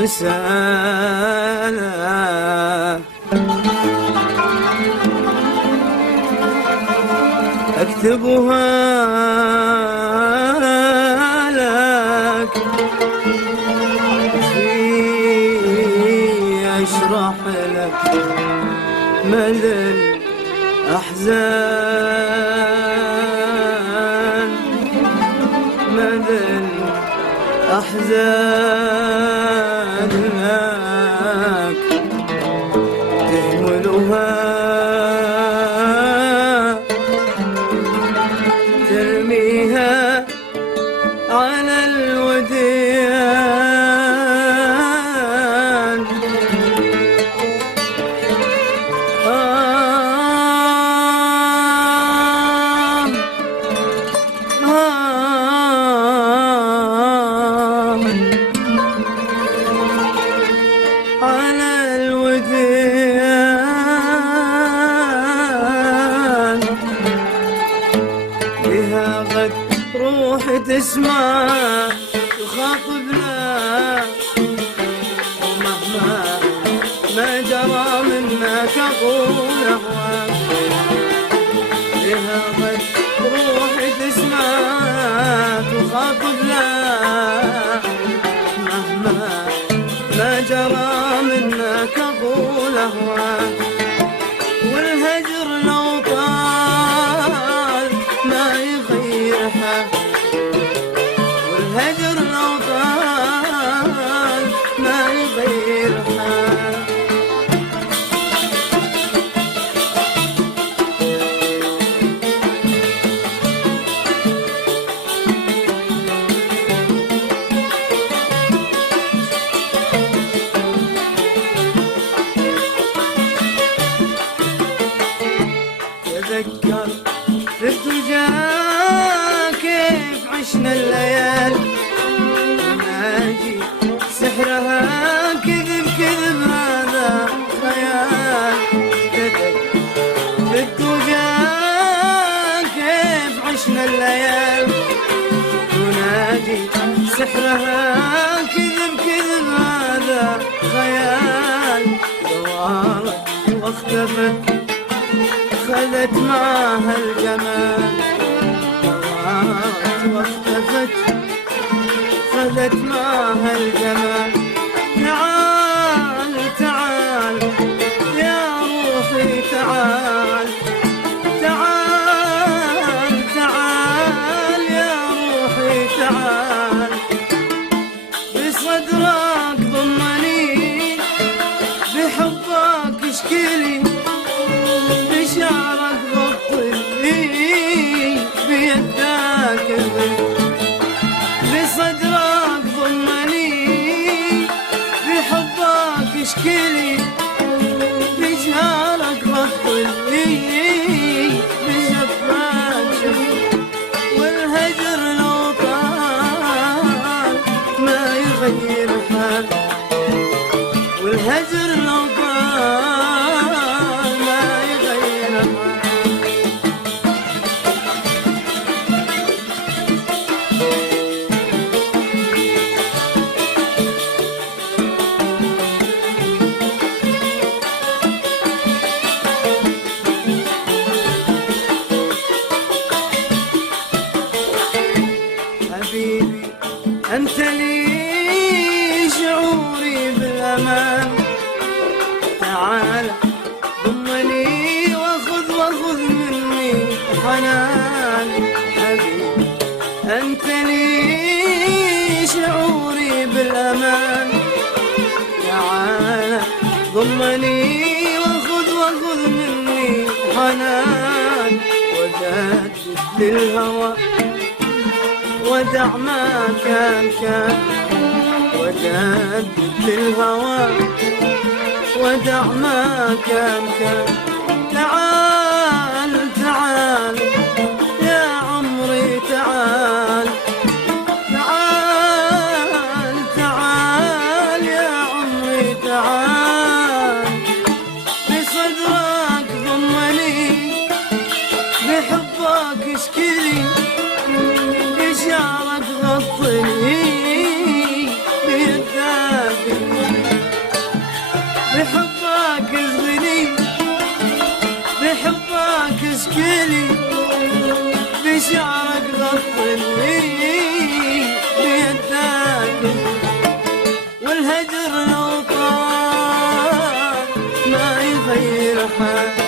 رسالة أكتبها لك، في أشرح لك مدى الأحزان، مدى الأحزان لك تحملها، ترميها على الوديان. على الوديان بها غد روحي تسمع تخاطبنا، ومهما ما جرى منك أقول أهواك. بها غد روحي تسمع تخاطبنا، مهما ما جرى منك أقول أهواك. والهجر لو طال ما يغير حال، والهجر لو طال ما يغير حال. تذكر في الدجى كيف عشنا الليالي، وناجي سحرها كذب كذب هذا خيال. تذكر في الدجى كيف عشنا الليالي، وناجي سحرها كذب كذب هذا خيال. دوارت واختفت خذت معها الجمال، دوارت واختفت خذت معها الجمال. تعال تعال يا روحي تعال، تعال تعال يا روحي تعال. بصدرك ضمني، بحبك اشكيلي، بشعرك ضبطي بيدك الظل. بصدرك ضمني، بحبك اشكيلي، بشعرك ضبطي بشفاك شفي. والهجر لو طال ما يغير حال، والهجر لو طال ما يغير حال. حبيبي أنت لي شعوري بالأمان، تعال ضمني وخذ مني حنان. حبيبي أنت لي شعوري بالأمان، تعال ضمني وخذ مني حنان. وجدد للهوى ودع ما كان كان، وجدد للهوى ودع ما كان كان. تعال تعال يا عمري تعال، تعال تعال يا عمري تعال. بصدرك ضمني، بحبك اشكيلي، بشعرك غطني بيدك، بحبك اشغلي، بحبك اسكلي، بشعرك غطني بيدك، والهجر لو طال ما يغير حال.